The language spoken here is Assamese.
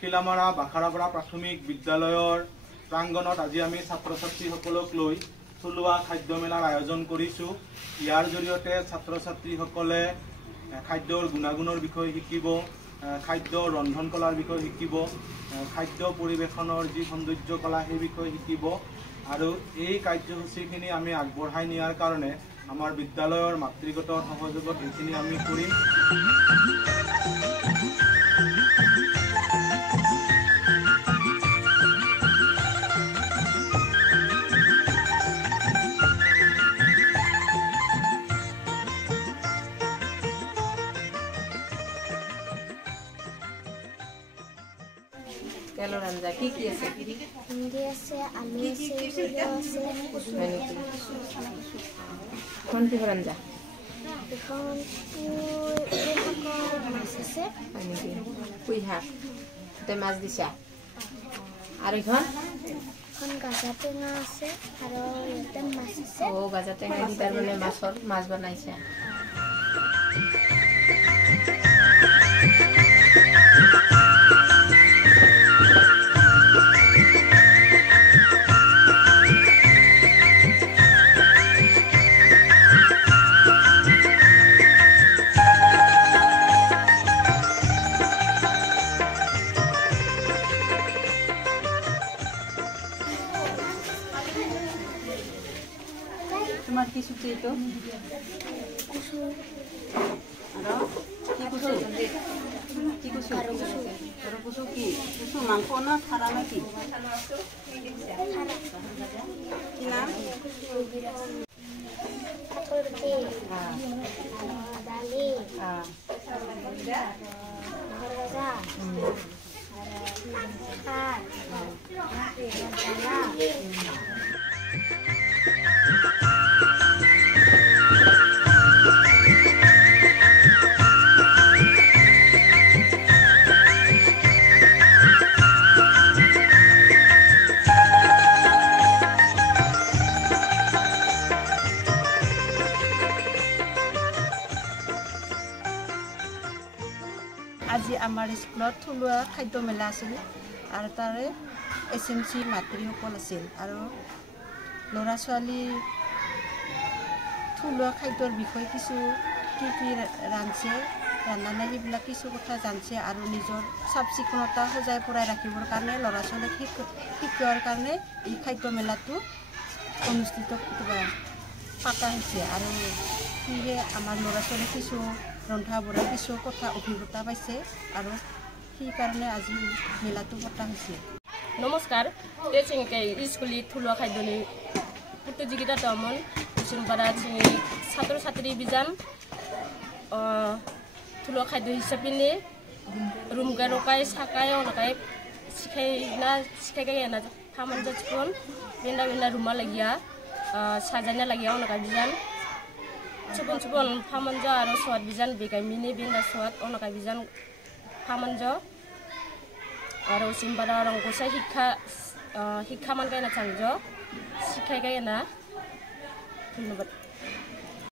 শিলামাৰা বাখাৰাপাৰা প্ৰাথমিক বিদ্যালয়ৰ প্ৰাংগণত আজি আমি ছাত্ৰ ছাত্ৰীসকলক লৈ থলুৱা খাদ্য মেলাৰ আয়োজন কৰিছোঁ। ইয়াৰ জৰিয়তে ছাত্ৰ ছাত্ৰীসকলে খাদ্যৰ গুণাগুণৰ বিষয়ে শিকিব, খাদ্য ৰন্ধন কলাৰ বিষয়ে শিকিব, খাদ্য পৰিৱেশনৰ যি সৌন্দৰ্য কলা সেই বিষয়ে শিকিব। আৰু এই কাৰ্যসূচীখিনি আমি আগবঢ়াই নিয়াৰ কাৰণে আমাৰ বিদ্যালয়ৰ মাতৃগত সহযোগত এইখিনি আমি কৰিম। তেলৰ আঞ্জা কি আছে? ভিন্দি আছে, আলু আছে, আছে। কোন কিহৰ আঞ্জা? এখন মাছ আছে। পুঁই শাক মাছ দিছা। আৰু এখন গাজা টেঙা আছে আৰু ইয়াতে মাছ আছে। গাজা টেঙা দি তাৰমানে মাছ বনাইছা। তোমার কি সুচি তো? কুসু। আর কি কুসু? কি কুসু? কারো কুসু। কারো কুসু কি? কুসু মাংস না খারা নাকি? কি নাম? তুর্কি। দালি। ভাজা। শাক। মশলা। আজি আমাৰ স্কুলত থলুৱা খাদ্য মেলা আছিল আৰু তাৰে SMC মাতৃসকল আছিল আৰু ল'ৰা ছোৱালী থলুৱা খাদ্যৰ বিষয়ে কিছু কি ৰান্ধছে ৰান্ধা সেইবিলাক কিছু কথা জানছে আৰু নিজৰ চাফ চিকুণতা সজাই পৰাই ৰাখিবৰ কাৰণে ল'ৰা ছোৱালীক শিকোৱাৰ কাৰণে এই খাদ্য মেলাটো অনুষ্ঠিত পতা হৈছে। আৰু সেয়ে আমাৰ ল'ৰা ছোৱালী কিছু ৰন্ধা বঢ়াৰ কিছু কথা অভিজ্ঞতা পাইছে আৰু সেইকাৰণে আজি মেলাটো পতা হৈছে। নমস্কাৰ, তেচিংকে স্কুলত থলুৱা খাদ্য প্ৰতিযোগিতা দমন কুসুমপাৰা ছাত্ৰ ছাত্ৰী বিজান থলুৱা খাদ্য হিচাপে নে ৰুমকা ৰকাই চাকাই অলকাই শিখাই না ফামান যাচপন বেন্দা বেন্দা ৰুমা লাগিয়া সাজানা লাগিয়া Alka বিজান Cubon pamanjo aro suat bijan bekai mini binda suat ono kai bijan pamanjo aro simbara orang kusa hikha man kai na changjo sikai kai na. Dhanyabad.